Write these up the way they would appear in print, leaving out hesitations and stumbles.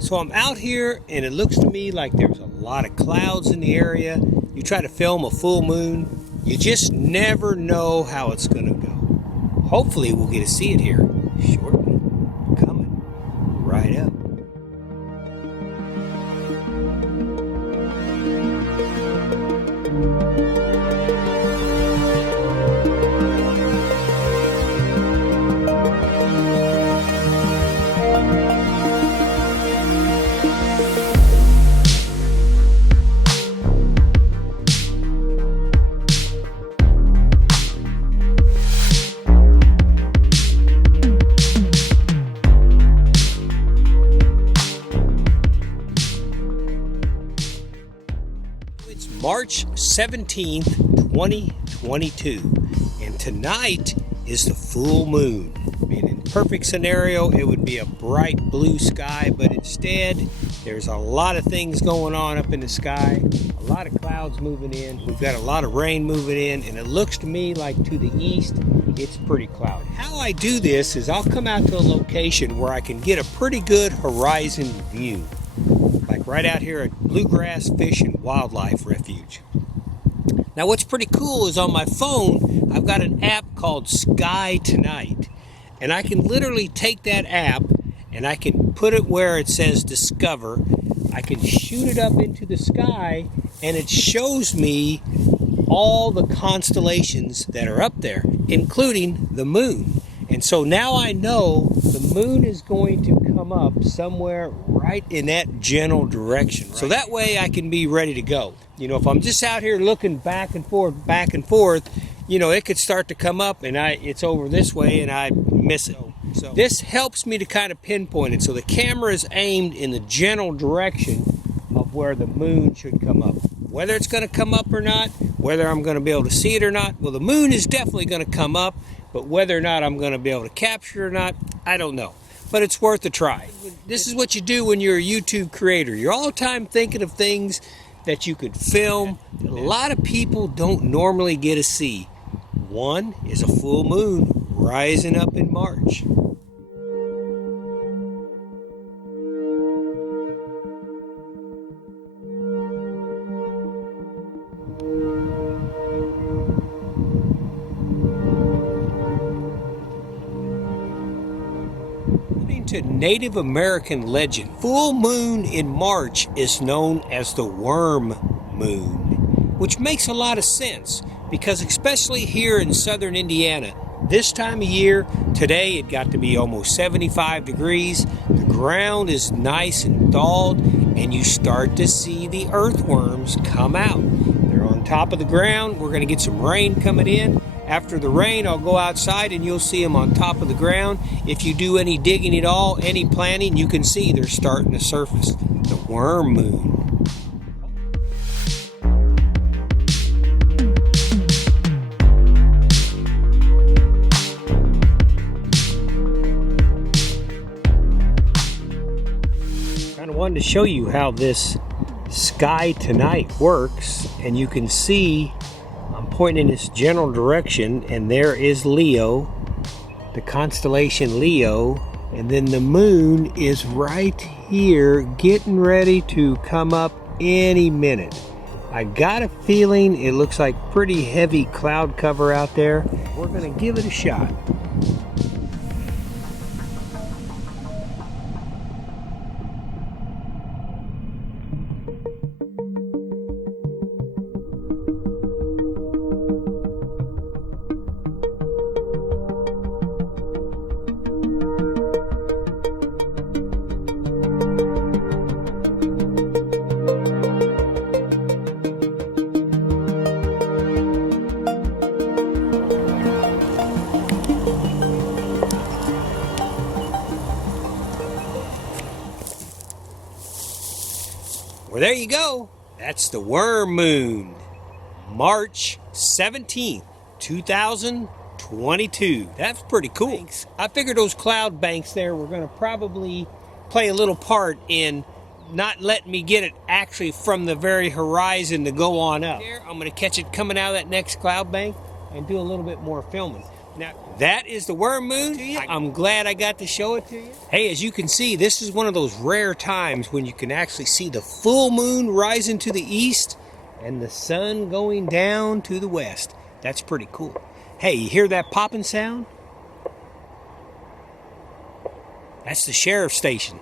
So I'm out here and it looks to me like there's a lot of clouds in the area. You try to film a full moon, you just never know how it's going to go. Hopefully we'll get to see it here shortly. Coming right up. It's March 17th, 2022, and tonight is the full moon. I mean, in a perfect scenario, it would be a bright blue sky, but instead, there's a lot of things going on up in the sky, a lot of clouds moving in. We've got a lot of rain moving in, and it looks to me like to the east, it's pretty cloudy. How I do this is I'll come out to a location where I can get a pretty good horizon view. Like right out here at Bluegrass Fish and Wildlife Refuge. Now what's pretty cool is on my phone, I've got an app called Sky Tonight. And I can literally take that app and I can put it where it says Discover. I can shoot it up into the sky and it shows me all the constellations that are up there, including the moon. And so now I know the moon is going to come up somewhere right in that general direction. So that way I can be ready to go. You know, if I'm just out here looking back and forth, you know, it could start to come up and it's over this way and I miss it. So this helps me to kind of pinpoint it. So the camera is aimed in the general direction of where the moon should come up. Whether it's going to come up or not, whether I'm going to be able to see it or not, well, the moon is definitely going to come up. But whether or not I'm going to be able to capture it or not, I don't know. But it's worth a try. This is what you do when you're a YouTube creator. You're all the time thinking of things that you could film. A lot of people don't normally get to see. One is a full moon rising up in March. To Native American legend, full moon in March is known as the worm moon, which makes a lot of sense because especially here in southern Indiana, this time of year, today it got to be almost 75 degrees, the ground is nice and thawed, and you start to see the earthworms come out. They're on top of the ground. We're going to get some rain coming in. After the rain, I'll go outside and you'll see them on top of the ground. If you do any digging at all, any planting, you can see they're starting to surface. The worm moon. Kind of wanted to show you how this Sky Tonight works, and you can see I'm pointing in this general direction, and there is Leo, the constellation Leo, and then the moon is right here getting ready to come up any minute. I got a feeling it looks like pretty heavy cloud cover out there. We're going to give it a shot. Well, there you go. That's the worm moon. March 17th, 2022. That's pretty cool. I figured those cloud banks there were going to probably play a little part in not letting me get it actually from the very horizon to go on up. I'm going to catch it coming out of that next cloud bank and do a little bit more filming. Now, that is the worm moon to you. I'm glad I got to show it to you. Hey, as you can see, this is one of those rare times when you can actually see the full moon rising to the east and the sun going down to the west. That's pretty cool. Hey, you hear that popping sound? That's the sheriff's station.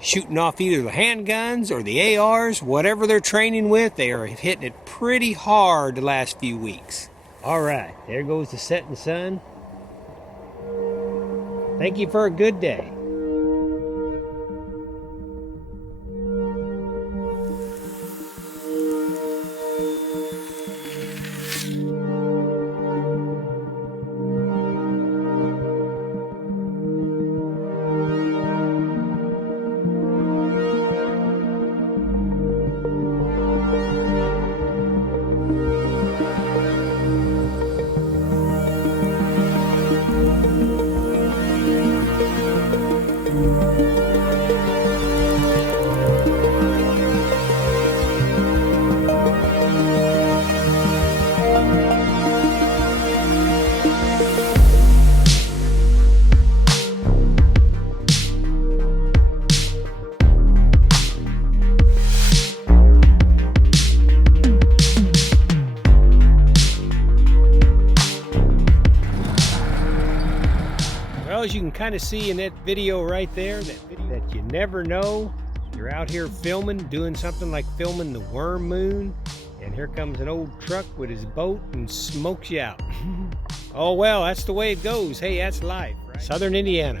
Shooting off either the handguns or the ARs, whatever they're training with, they are hitting it pretty hard the last few weeks. All right, there goes the setting sun. Thank you for a good day. Well, as you can kind of see in that video right there, that you never know. You're out here filming, doing something like filming the worm moon, and here comes an old truck with his boat and smokes you out. Oh well, that's the way it goes. Hey, that's life, right? Southern Indiana.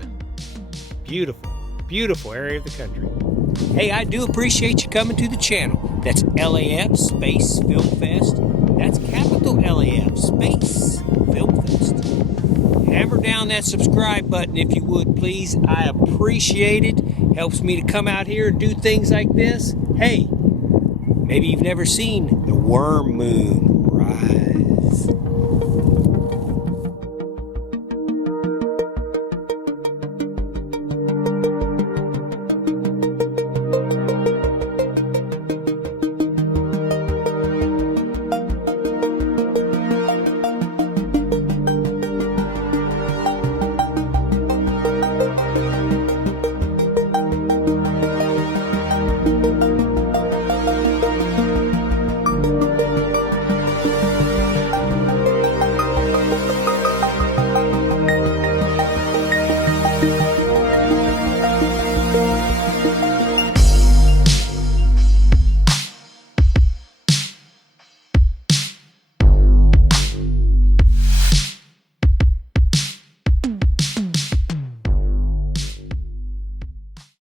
Beautiful, beautiful area of the country. Hey, I do appreciate you coming to the channel. That's LAF Space Film Fest. That's capital LAF Space Film Fest. Hammer down that subscribe button if you would, please. I appreciate it. Helps me to come out here and do things like this. Hey, maybe you've never seen the worm moon rise.